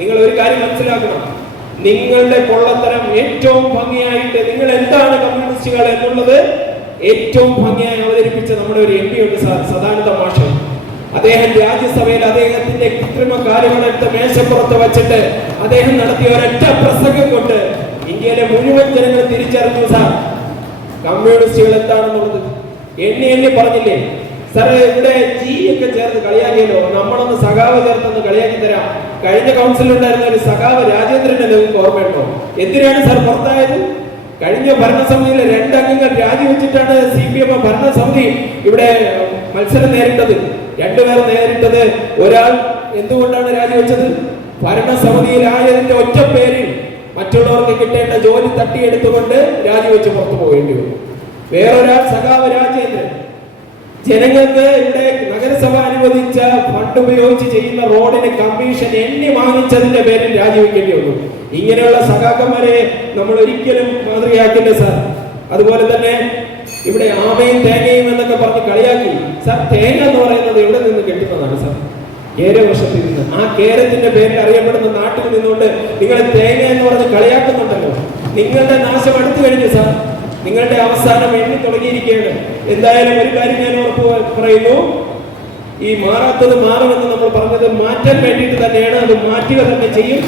നിങ്ങൾ ഒരു കാര്യം മനസ്സിലാക്കണം, നിങ്ങളുടെ പൊള്ളത്തരം ഏറ്റവും ഭംഗിയായിട്ട് നിങ്ങൾ എന്താണ് കമ്മ്യൂണിസ്റ്റുകൾ എന്നുള്ളത് ഏറ്റവും ഭംഗിയായി അവതരിപ്പിച്ച നമ്മുടെ ഒരു MP ഉണ്ട്, സദാനന്ദ മാഷ്. അദ്ദേഹം രാജ്യസഭയിൽ അദ്ദേഹത്തിന്റെ കൃത്രിമ കാര്യങ്ങളെടുത്ത് മേശപ്പുറത്ത് വെച്ചിട്ട് അദ്ദേഹം നടത്തിയ ഒരൊറ്റ പ്രസംഗം കൊണ്ട് ഇന്ത്യയിലെ മുഴുവൻ ജനങ്ങൾ തിരിച്ചറിഞ്ഞു സാർ കമ്മ്യൂണിസ്റ്റുകൾ എന്താണെന്നുള്ളത്. എണ്ണി പറഞ്ഞില്ലേ സാറേ, ഇവിടെ ജി ഒക്കെ ചേർത്ത് കളിയാക്കിയല്ലോ, നമ്മളൊന്ന് സഖാവ് ചേർത്തൊന്ന് കളിയാക്കി തരാം. കഴിഞ്ഞ കൗൺസിലുണ്ടായിരുന്ന ഒരു സഖാവ് രാജേന്ദ്രനെ നിങ്ങൾക്ക് ഓർമ്മയുണ്ടോ? എന്തിനാണ് സാർ പുറത്തായത്? കഴിഞ്ഞ ഭരണസമിതിയിലെ 2 അംഗങ്ങൾ രാജിവെച്ചിട്ടാണ് CPM ഭരണസമിതി ഇവിടെ മത്സരം നേരിട്ടത്. 2 പേർ നേരിട്ടത്. ഒരാൾ എന്തുകൊണ്ടാണ് രാജിവെച്ചത്? ഭരണസമിതിയിലായതിന്റെ ഒറ്റ പേരിൽ മറ്റുള്ളവർക്ക് കിട്ടേണ്ട ജോലി തട്ടിയെടുത്തുകൊണ്ട് രാജിവെച്ച് പുറത്തു പോകേണ്ടി വന്നു. വേറൊരാൾ സഖാവ് രാജേന്ദ്രൻ ജനങ്ങൾക്ക് ഇവിടെ നഗരസഭ അനുവദിച്ച ഫണ്ട് ഉപയോഗിച്ച് ചെയ്യുന്ന റോഡിന് കമ്മീഷൻ എണ്ണി വാങ്ങിച്ചതിന്റെ പേരിൽ രാജിവെക്കേണ്ടി വന്നു. ഇങ്ങനെയുള്ള സഖാക്കന്മാരെ നമ്മൾ ഒരിക്കലും മാതൃകയാക്കില്ല സാർ. അതുപോലെ തന്നെ ഇവിടെ ആമയും തേങ്ങയും എന്നൊക്കെ പറഞ്ഞ് കളിയാക്കി സാർ. തേങ്ങ എന്ന് പറയുന്നത് എവിടെ നിന്ന് കിട്ടുന്നതാണ് സാർ? കേരവൃക്ഷത്തിൽ നിന്ന്. ആ കേരത്തിന്റെ പേരിൽ അറിയപ്പെടുന്ന നാട്ടിൽ നിന്നുകൊണ്ട് നിങ്ങൾ തേങ്ങ എന്ന് പറഞ്ഞ് കളിയാക്കുന്നുണ്ടല്ലോ. നിങ്ങളുടെ നാശം അടുത്തു കഴിഞ്ഞു സാർ. നിങ്ങളുടെ അവസാനം എണ്ണി തുടങ്ങിയിരിക്കുകയാണ്. എന്തായാലും ഒരു കാര്യം ഞാൻ ഉറപ്പ് പറയുന്നു, ഈ മാറാത്തത് മാറുമെന്ന് നമ്മൾ പറഞ്ഞത് മാറ്റാൻ വേണ്ടിയിട്ട് തന്നെയാണ്. അത് മാറ്റുക തന്നെ ചെയ്യും.